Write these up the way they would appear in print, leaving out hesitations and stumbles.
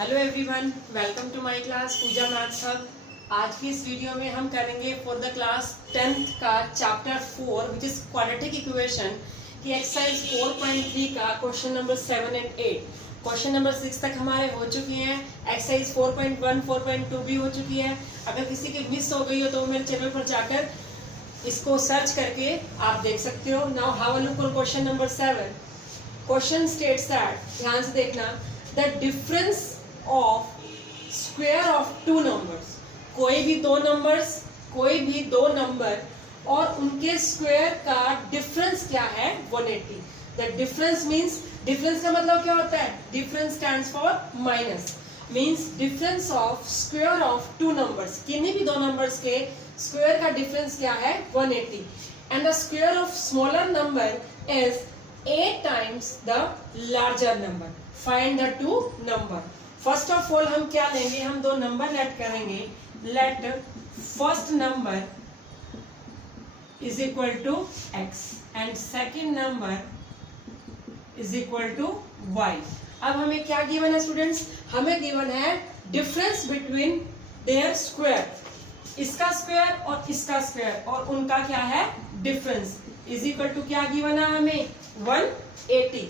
Hello everyone, welcome to my class Pooja maths hub. आज की इस वीडियो में हम करेंगे फॉर द क्लास 10th का chapter 4 which is quadratic equation की एक्सरसाइज 4.3 का question number 7 and 8। Question number 6 तक हमारे हो चुकी हैं। एक्सरसाइज 4.1 4.2 भी हो चुकी है। अगर किसी की मिस हो गई हो तो मेरे चैनल पर जाकर इसको सर्च करके आप देख सकते हो। Now have a look on question number 7। Question states that, ध्यान से देखना, the difference of square of two numbers. कोई भी दो नंबर और उनके स्क्वायर का डिफरेंस क्या है 180। द डिफरेंस मींस, डिफरेंस का मतलब क्या होता है? Difference stands for minus, means difference of square of two numbers. किन्हीं भी दो नंबर्स के स्क्वायर का डिफरेंस क्या है 180। And the square of smaller number is 8 times the larger number. Find the two number. First of all हम क्या लेंगे? हम दो नंबर लेट करेंगे। Let first number is equal to x and second number is equal to y। अब हमें क्या given है स्टूडेंट्स? हमें गिवन है डिफरेंस बिटवीन देयर स्क्वायर, इसका स्क्वायर और इसका स्क्वायर, और उनका क्या है डिफरेंस, इज इक्वल टू क्या गिवन है हमें 180।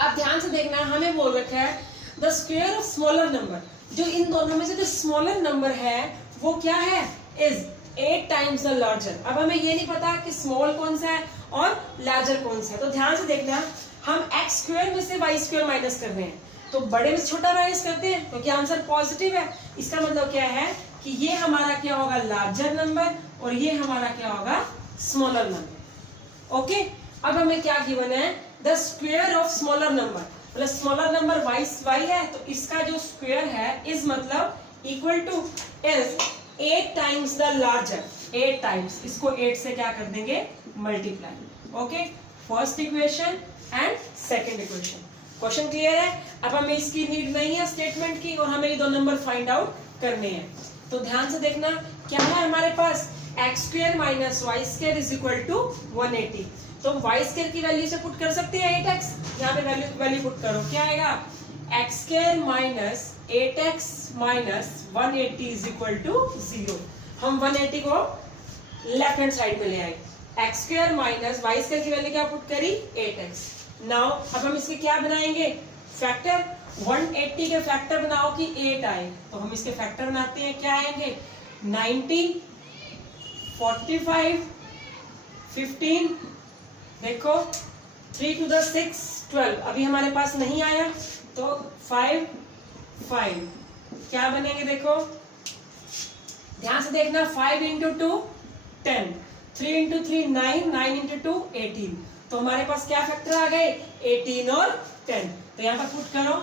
अब ध्यान से देखना, हमें बोल रखा है the square of smaller number. जो इन दोनों में से जो स्मॉलर नंबर है वो क्या है? Is 8 times the larger. अब हमें ये नहीं पता कि स्मॉल कौन सा है और लार्जर कौन सा है, तो ध्यान से देखना, हम एक्स स्क्वायर में से वाई स्क्वायर माइनस कर रहे हैं, तो बड़े में से छोटा माइनस करते हैं क्योंकि आंसर पॉजिटिव है। इसका मतलब क्या है कि ये हमारा क्या होगा लार्जर नंबर और ये हमारा क्या होगा स्मॉलर नंबर। ओके, अब हमें क्या गिवन है? The square of smaller number, मतलब स्मॉलर नंबर y है, तो इसका जो स्क्वायर है इज मतलब equal two is 8 times the larger. 8 times, इसको 8 से क्या कर देंगे multiply. Okay, first equation and second equation. Question clear है? अब हमें इसकी नीड नहीं है स्टेटमेंट की, और हमें ये दो नंबर फाइंड आउट करने हैं। तो ध्यान से देखना, क्या है हमारे पास? X square minus Y square is equal to 180। तो वाई स्क्वायर की वैल्यू से पुट कर सकते हैं 8x, यहाँ पे वैल्यू पुट करो, क्या आएगा? X square minus 8x minus 180 is equal to 0। हम 180 को लेफ्ट हैंड साइड में ले आए। X square minus Y square की वैल्यू क्या पुट करी? 8x। नाउ अब हम इसके क्या बनाएंगे? फैक्टर। 180 के फैक्टर बनाओ कि 8 आए, तो हम इसके फैक्टर बनाते हैं, क्या आएंगे? 90, 45, 15, देखो 3 to the 6 12। अभी हमारे पास नहीं आया तो 5 5 क्या बनेंगे? देखो ध्यान से देखना, 5 into 2 10, 3 into 3 9, 9 into 2 18। तो हमारे पास क्या फैक्टर आ गए? 18 और 10। तो यहाँ पर पुट करो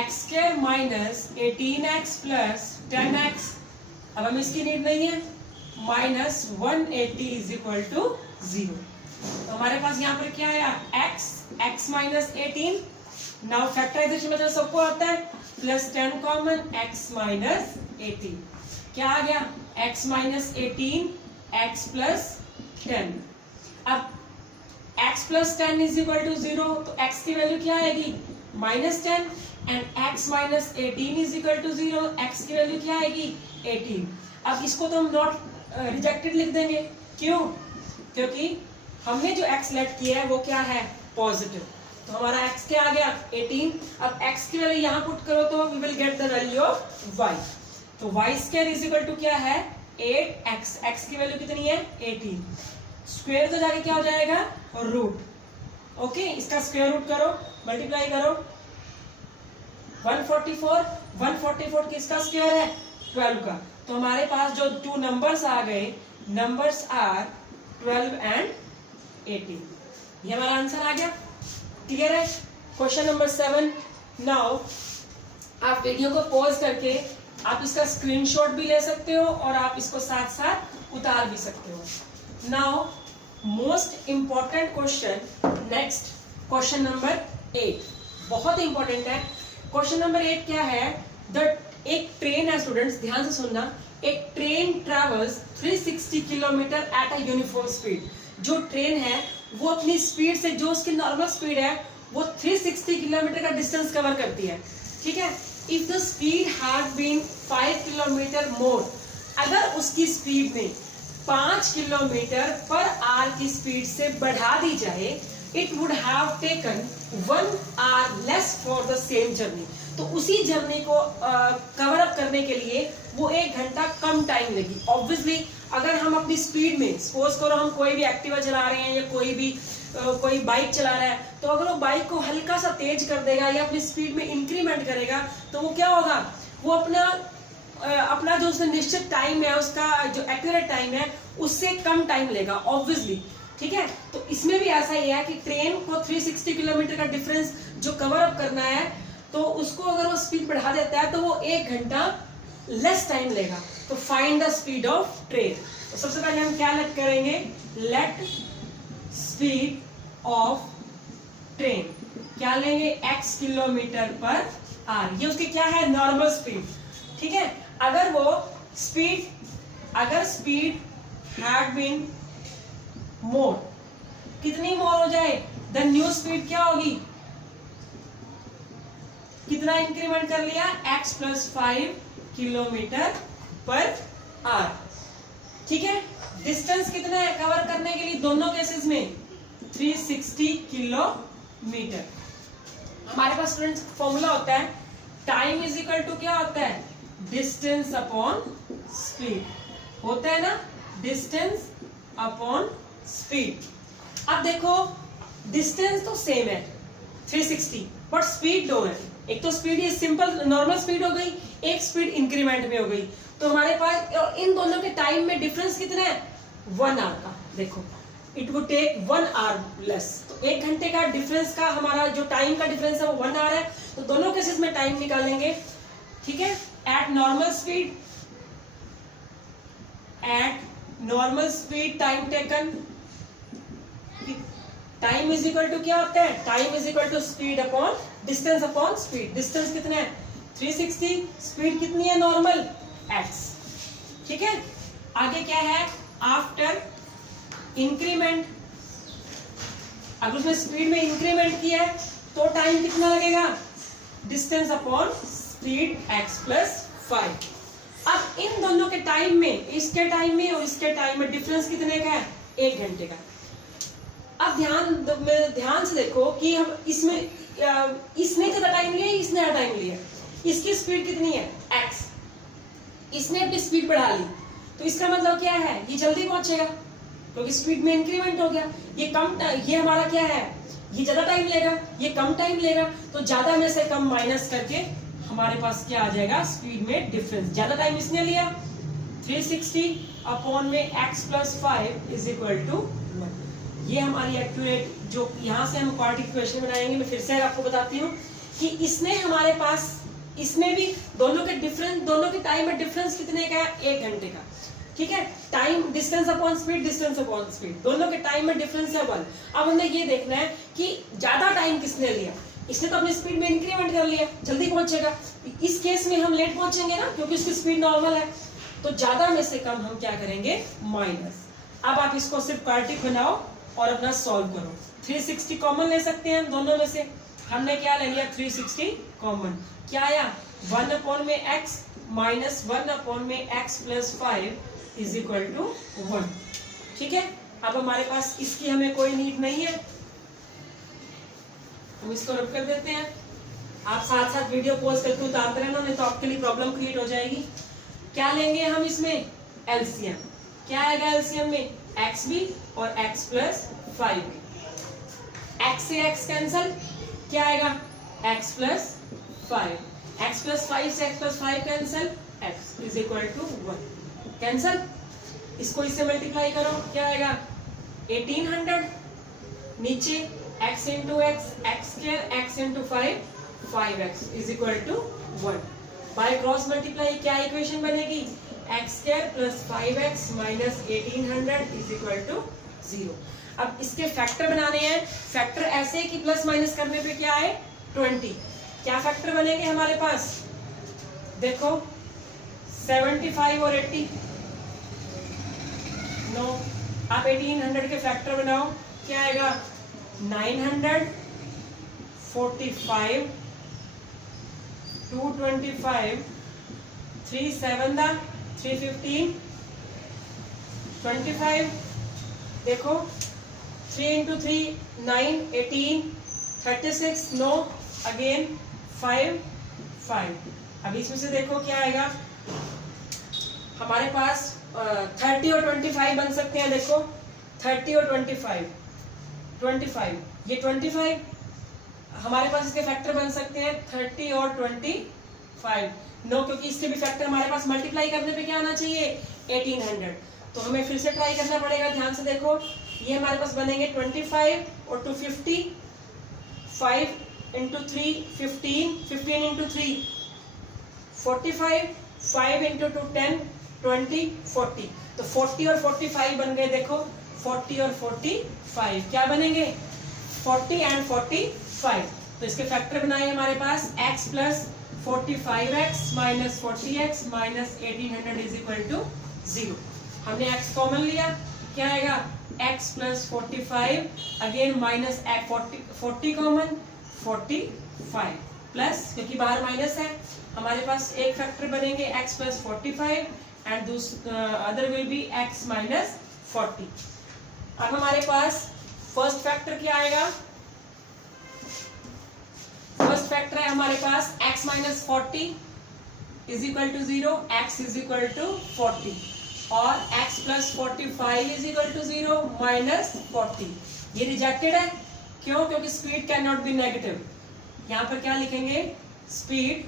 x square minus 18x plus 10x। अब हम इसकी नीड नहीं है, माइनस 180 इज इक्वल टू 0। तो हमारे पास यहाँ पर क्या आया? x minus 18। नाउ फैक्टराइजेशन में तो सबको आता है, प्लस 10 कॉमन, x माइनस 18 क्या आ गया? x minus 18 x plus 10। अब x plus 10 is equal to 0, तो x की वैल्यू क्या आएगी? Minus 10, and x minus 18 is equal to 0, x की वैल्यू क्या आएगी? 18। अब इसको तो हम नॉट रिजेक्टेड लिख देंगे, क्यों? क्योंकि हमने जो x लेट किया है वो क्या है? पॉजिटिव। तो हमारा x क्या आ गया? 18। अब x की वैल्यू यहाँ पुट करो तो we will get the value of y। तो y square is equal to क्या है? 8x। x की वैल्यू कितनी है? 18। स्क्वायर तो जाके क्या हो जाएगा? और रूट। ओके, इसका स्क्वायर रूट करो, मल्टीप्लाई करो। 144 किसका स्क्वायर है? 12 का। तो हमारे पास जो टू नंबर्स आ गए, नंबर्स आर 12 एंड 18। ये हमारा आंसर आ गया। क्लियर है? Question number 7। नाउ आप वीडियो को पॉज करके आप इसका स्क्रीनशॉट भी ले सकते हो और आप इसको साथ साथ उतार भी सकते हो। Now most important question, next question number 8 बहुत इंपॉर्टेंट है। क्वेश्चन नंबर 8 क्या है? एक ट्रेन है स्टूडेंट्स, ध्यान से सुनना। एक train travels 360 kilometre at a uniform speed. जो ट्रेन है वो अपनी स्पीड से, जो उसकी नॉर्मल स्पीड है वो 360 किलोमीटर का डिस्टेंस कवर करती है, ठीक है। If the speed had been 5 kilometre more, अगर उसकी स्पीड में 5 किलोमीटर पर आवर की स्पीड से बढ़ा दी जाए, it would have taken 1 hour less for the same journey, तो उसी जर्नी को कवर अप करने के लिए वो 1 घंटा कम टाइम लेगी। ऑब्वियसली अगर हम अपनी स्पीड में, सपोज करो हम कोई भी एक्टिवा चला रहे हैं या कोई बाइक चला रहा है, तो अगर वो बाइक को हल्का सा तेज कर देगा या अपनी स्पीड में इंक्रीमेंट करेगा, तो वो क्या होगा, वो अपना जो उसने निश्चित टाइम है, उसका जो एक्यूरेट टाइम है, उससे कम टाइम लेगा ऑब्वियसली। ठीक है, तो इसमें भी ऐसा ही है कि ट्रेन को 360 किलोमीटर का डिफरेंस जो कवर अप करना है, तो उसको अगर वो स्पीड बढ़ा देता है तो वो 1 घंटा लेस टाइम लेगा। तो find the speed of train. तो सबसे पहले हम क्या लेट करेंगे, लेट स्पीड ऑफ ट्रेन क्या लेंगे, x किलोमीटर पर आवर, ये उसकी क्या है, नॉर्मल स्पीड। ठीक है, अगर स्पीड हैड बीन मोर, कितनी मोर हो जाए, द न्यू स्पीड क्या होगी, कितना इंक्रीमेंट कर लिया, x + 5 किलोमीटर पर आवर। ठीक है, डिस्टेंस कितना है कवर करने के लिए दोनों केसेस में, 360 किलोमीटर। हमारे पास स्टूडेंट्स फॉर्मूला होता है, टाइम इज इक्वल टू क्या होता है, डिस्टेंस अपॉन स्पीड, होता है ना, डिस्टेंस अपॉन स्पीड। अब देखो डिस्टेंस तो सेम है 360, बट स्पीड दो है, एक तो स्पीड ये सिंपल नॉर्मल स्पीड हो गई, एक स्पीड इंक्रीमेंट में हो गई, तो हमारे पास इन दोनों के टाइम में डिफरेंस कितना है, 1 आवर का। देखो it would take 1 hour less, तो 1 घंटे का डिफरेंस का हमारा जो टाइम का डिफरेंस है वो 1 आवर है, तो दोनों केसेस में टाइम निकालेंगे। ठीक है, at normal speed time taken, time is equal to क्या होता है, time is equal to speed upon distance upon speed. Distance कितना है 360, स्पीड कितनी है नॉर्मल x। ठीक है, आगे क्या है, आफ्टर इंक्रीमेंट, अगर उसने स्पीड में इंक्रीमेंट किया है तो टाइम कितना लगेगा, डिस्टेंस अपॉन स्पीड x + 5। अब इन दोनों के टाइम में, इसके टाइम में और इसके टाइम में डिफरेंस कितने का है, 1 घंटे का। अब ध्यान से देखो कि हम इसमें इसने कितना टाइम लिया, इसने टाइम लिया, इसकी स्पीड कितनी है x, इसने अपनी स्पीड बढ़ा ली, तो इसका मतलब क्या है, ये जल्दी पहुंचेगा क्योंकि स्पीड में इंक्रीमेंट हो गया। ये हमारा क्या है, ये ज्यादा टाइम लेगा, ये कम टाइम लेगा, तो ज्यादा में से कम माइनस करके हमारे पास क्या आ जाएगा, स्पीड में डिफरेंस। ज्यादा टाइम इसने लिया 360 अपॉन में x + 5 इज इक्वल टू 1। ये हमारी एक्यूरेट, जो यहाँ से हम क्वाड्रेटिक इक्वेशन बनाएंगे, मैं फिर से आपको बताती हूँ कि इसने हमारे पास, इसमें भी दोनों के टाइम में डिफरेंस कितने का है, 1 घंटे का। ठीक है, टाइम डिस्टेंस अपॉन स्पीड, दोनों के टाइम में डिफरेंस है 1। अब हमें ये देखना है कि ज्यादा टाइम किसने लिया, इसने तो अपनी स्पीड में इंक्रीमेंट कर लिया, जल्दी पहुंचेगा। इस केस में हम लेट पहुंचेंगे ना, क्योंकि उसकी स्पीड नॉर्मल है, तो ज्यादा में से कम हम क्या करेंगे, माइनस। अब आप इसको सिर्फ क्वाड्रेटिक बनाओ और अपना सॉल्व करो। 360 कॉमन ले सकते हैं दोनों में से, हमने क्या ले लिया 360 कॉमन, क्या आया 1 अपॉन में x माइनस 1 अपॉन में x + 5 इज इक्वल टू 1। ठीक है, अब हमारे पास इसकी हमें कोई नीड नहीं है, हम इसको रब कर देते हैं। आप साथ साथ वीडियो पॉज करके उतारते रहना, नहीं तो आपके लिए प्रॉब्लम क्रिएट हो जाएगी। क्या लेंगे हम इसमें, एलसीएम। क्या आएगा एलसीएम में, xb और x + 5। x से x कैंसल, क्या आएगा x + 5, x + 5 से x + 5 cancel, x is equal to 1 cancel. इसको इससे मल्टीप्लाई करो, क्या आएगा 1800, नीचे x × x × 5 5x is equal to 1। By cross multiply क्या इक्वेशन बनेगी, x² + 5x - 1800 is equal to 0। अब इसके फैक्टर बनाने हैं, फैक्टर ऐसे कि प्लस माइनस करने पे क्या आए 20। क्या फैक्टर बनेंगे हमारे पास, देखो 75 और 80, नो। आप 1800 के फैक्टर बनाओ, क्या आएगा 900, 45 225, 3 7 दा 315, 25 देखो 3 into 3 9 18, 36 नो अगेन 5 5। अब इसमें से देखो क्या आएगा हमारे पास 30 और 25 बन सकते हैं। देखो 30 और 25 ये 25 हमारे पास इसके फैक्टर बन सकते हैं 30 और 25 नो, क्योंकि इसके भी फैक्टर हमारे पास मल्टीप्लाई करने पे क्या आना चाहिए 1800। तो हमें फिर से ट्राई करना पड़ेगा। ध्यान से देखो ये हमारे पास बनेंगे 25 और 250, 5 into 3 15, 15 into 3 45, 5 into 2 10, 20 40। तो 40 और 45 बन गए। देखो 40 और 45 क्या बनेंगे 40 and 45। तो इसके फैक्टर बनाए हमारे पास x plus 45x minus 40x minus 1800 is equal to 0। हमने x कॉमन लिया क्या आएगा x plus 45 again minus 40 common 45 plus, क्योंकि बाहर माइनस है हमारे पास एक फैक्टर बनेंगे x plus 45 and other will be x minus 40। अब हमारे पास फर्स्ट फैक्टर क्या आएगा, फर्स्ट फैक्टर है हमारे पास x minus 40 is equal to 0, x is equal to 40 और x plus 45 is equal to 0 minus 40। ये रिजेक्टेड है क्यों, क्योंकि speed can not be negative. यहाँ पर क्या लिखेंगे स्पीड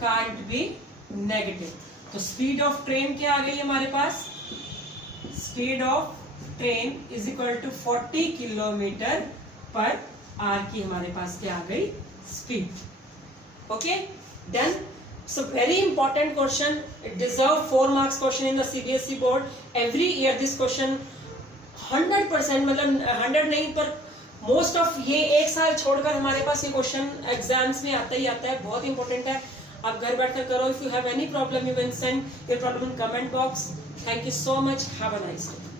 कांट बी नेगेटिव। तो स्पीड ऑफ ट्रेन क्या आ गई हमारे पास, speed of train is equal to 40 kilometre per hour की हमारे पास क्या आ गई speed. Okay done. So very important question, it deserve 4 marks question in the CBSE board every year। this question 100% मतलब 100 नहीं पर मोस्ट ऑफ ये एक साल छोड़कर हमारे पास ये क्वेश्चन एग्जाम्स में आता ही आता है, बहुत इंपॉर्टेंट है। आप घर बैठकर करो। If you have any problem you can send your problem in comment box. Thank you so much, have a nice day.